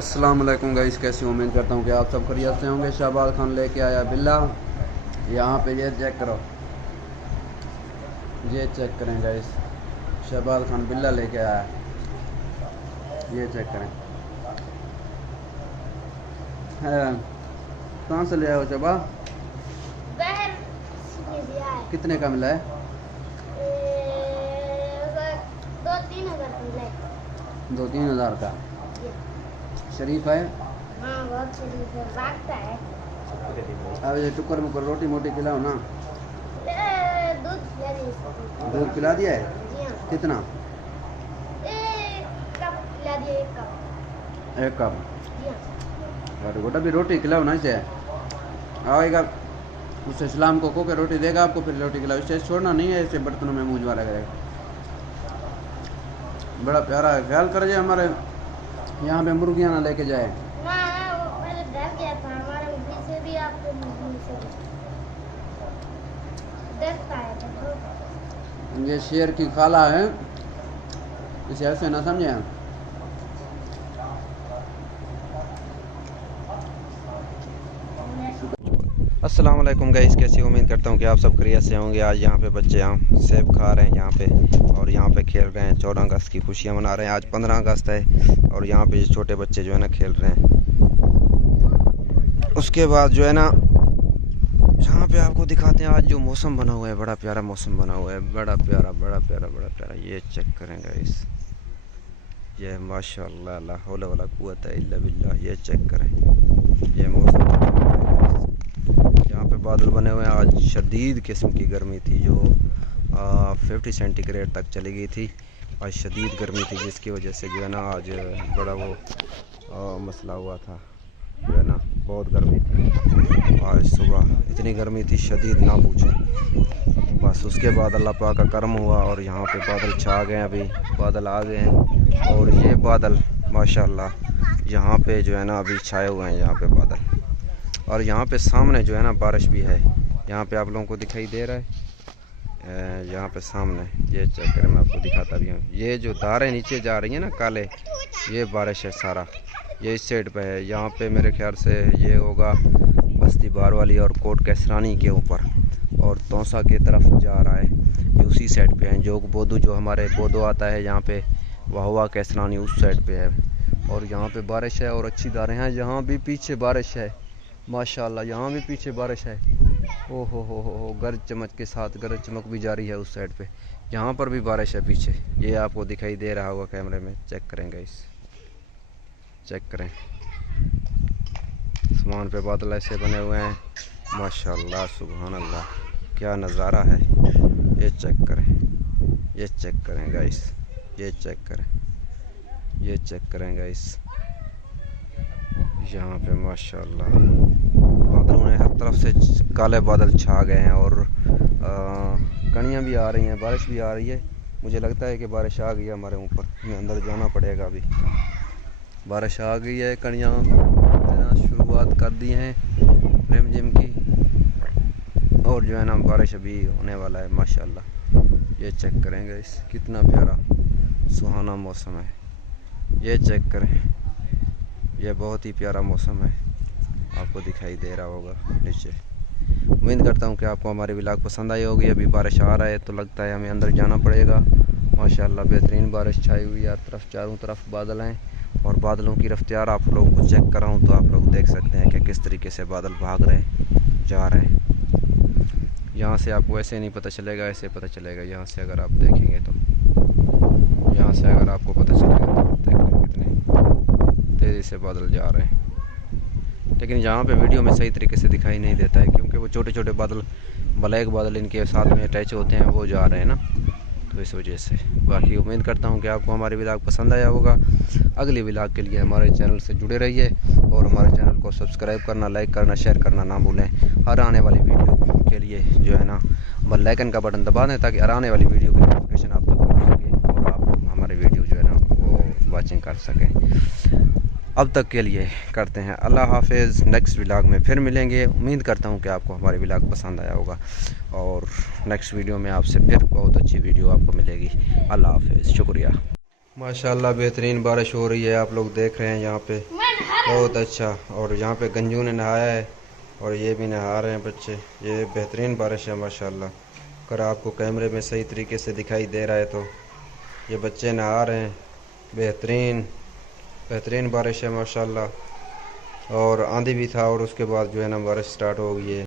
अस्सलाम वालेकुम गाइस, कैसी उम्मीद करता हूँ कि आप सब खैरियत से होंगे। शहबाज खान लेके आया बिल्ला। यहाँ पे ये चेक करो, ये चेक करें गाइस, शहबाज खान बिल्ला लेके आया। ये चेक करें। कहाँ से ले आए हो शहबा? कितने का मिला है? 2-3 हज़ार का। शरीफ है। हाँ, बहुत शरीफ है, भागता है। अब ये टुकर मुकर रोटी मोटी खिलाओ ना। दूध पिला दिया है? जी हाँ। कितना? 1 कप पिला दिया, 1 कप। 1 कप। जी हाँ। अरे गोटा भी रोटी खिलाओ ना इसे। आएगा उसे इस्लाम को के रोटी देगा आपको, फिर रोटी खिलाओ। इसे छोड़ना नहीं है, ऐसे बर्तनों में मुँह वाला करेगा। बड़ा प्यारा है। ख्याल करिए हमारे यहाँ पे मुर्गियाँ ना लेके जाए। वो पहले डर गया था, हमारे मुर्गी से भी, आपके मुर्गी से भी डरता है। तो ये शेर की खाला है, इसे ऐसे ना समझे। अस्सलाम वालेकुम गाइस, कैसी उम्मीद करता हूँ कि आप सब खैरियत से होंगे। आज यहाँ पे बच्चे यहाँ सेब खा रहे हैं यहाँ पे, और यहाँ पे खेल रहे हैं। 14 अगस्त की खुशियाँ मना रहे हैं। आज 15 अगस्त है और यहाँ पे छोटे बच्चे जो है ना खेल रहे हैं। उसके बाद जो है ना यहाँ पे आपको दिखाते हैं आज जो मौसम बना हुआ है। बड़ा प्यारा मौसम बना हुआ है, बड़ा प्यारा बड़ा प्यारा बड़ा प्यारा। ये चेक करें गाइस, ये माशाअल्लाह, ला हौला वला कुव्वता इल्ला बिल्लाह। ये चेक करें, ये मौसम यहाँ पे बादल बने हुए हैं। आज शदीद किस्म की गर्मी थी, जो 50 सेंटीग्रेड तक चली गई थी। आज शदीद गर्मी थी, जिसकी वजह से जो है ना आज बड़ा वो मसला हुआ था, जो है ना बहुत गर्मी थी। आज सुबह इतनी गर्मी थी शदीद, ना पूछें। बस उसके बाद अल्लाह पाक का करम हुआ और यहाँ पे बादल छा गए। अभी बादल आ गए हैं और ये बादल माशाल्लाह यहाँ पे जो है ना अभी छाए हुए हैं यहाँ पे बादल। और यहाँ पे सामने जो है ना बारिश भी है। यहाँ पे आप लोगों को दिखाई दे रहा है, यहाँ पे सामने। ये चेक करें, मैं आपको दिखाता भी हूँ। ये जो तारें नीचे जा रही हैं ना काले, ये बारिश है सारा। ये इस साइड पे है। यहाँ पे मेरे ख्याल से ये होगा बस्ती बार वाली और कोट कैसरानी के ऊपर, और तौसा की तरफ जा रहा है। ये उसी साइड पे है। जो बोदू, जो हमारे बोदो आता है यहाँ पे, वहुआ कैसरानी उस साइड पे है। और यहाँ पे बारिश है और अच्छी धारें हैं। यहाँ भी पीछे बारिश है माशाल्लाह, यहाँ भी पीछे बारिश है। ओ हो, गरज चमक के साथ गरज चमक भी जारी है उस साइड पे। यहाँ पर भी बारिश है पीछे, ये आपको दिखाई दे रहा होगा कैमरे में। चेक करें गाइस, चेक करें। आसमान पे बादल ऐसे बने हुए हैं माशाल्लाह, सुभान अल्लाह, क्या नज़ारा है। ये चेक करें, ये चेक करें गाइस, ये चेक करें, ये चेक करें गाइस। यहाँ पे माशाल्लाह बादलों ने हर तरफ से काले बादल छा गए हैं और कणियाँ भी आ रही हैं, बारिश भी आ रही है। मुझे लगता है कि बारिश आ गई है हमारे ऊपर। हमें अंदर जाना पड़ेगा अभी। बारिश आ गई है, कणियाँ शुरुआत कर दी हैं रिमझिम की, और जो है ना बारिश अभी होने वाला है माशाल्लाह। ये चेक करेंगे इस, कितना प्यारा सुहाना मौसम है। ये चेक करें, यह बहुत ही प्यारा मौसम है, आपको दिखाई दे रहा होगा नीचे। उम्मीद करता हूँ कि आपको हमारी व्लॉग पसंद आई होगी। अभी बारिश आ रहा है तो लगता है हमें अंदर जाना पड़ेगा। माशाल्लाह बेहतरीन बारिश छाई हुई है, हर तरफ चारों तरफ बादल हैं। और बादलों की रफ्तार आप लोगों को चेक कराऊँ तो आप लोग देख सकते हैं कि किस तरीके से बादल भाग रहे हैं, जा रहे हैं। यहाँ से आपको ऐसे नहीं पता चलेगा, ऐसे पता चलेगा। यहाँ से अगर आप देखेंगे तो, यहाँ से अगर आपको पता चलेगा तो देख लें कितने तेज़ी से बादल जा रहे हैं। लेकिन यहाँ पे वीडियो में सही तरीके से दिखाई नहीं देता है, क्योंकि वो छोटे छोटे बादल, ब्लैक बादल इनके साथ में अटैच होते हैं, वो जा रहे हैं ना, तो इस वजह से। बाकी उम्मीद करता हूँ कि आपको हमारी व्लॉग पसंद आया होगा। अगली व्लॉग के लिए हमारे चैनल से जुड़े रहिए और हमारे चैनल को सब्सक्राइब करना, लाइक करना, शेयर करना ना भूलें। हर आने वाली वीडियो के लिए जो है ना बेल आइकन का बटन दबा दें, ताकि हर आने वाली वीडियो की नोटिफिकेशन आप तक पहुँच सके और आप हमारे वीडियो जो है ना वो वॉचिंग कर सकें। अब तक के लिए करते हैं अल्लाह हाफिज़। नेक्स्ट व्लॉग में फिर मिलेंगे। उम्मीद करता हूँ कि आपको हमारी व्लॉग पसंद आया होगा और नेक्स्ट वीडियो में आपसे फिर बहुत अच्छी वीडियो आपको मिलेगी। अल्लाह हाफिज़, शुक्रिया। माशाल्लाह बेहतरीन बारिश हो रही है, आप लोग देख रहे हैं यहाँ पे। बहुत अच्छा। और यहाँ पे गंजू ने नहाया है और ये भी नहा रहे हैं बच्चे। ये बेहतरीन बारिश है माशाल्लाह। अगर आपको कैमरे में सही तरीके से दिखाई दे रहा है तो ये बच्चे नहा रहे हैं। बेहतरीन बेहतरीन बारिश है माशाल्लाह। और आंधी भी था और उसके बाद जो है ना बारिश स्टार्ट हो गई है।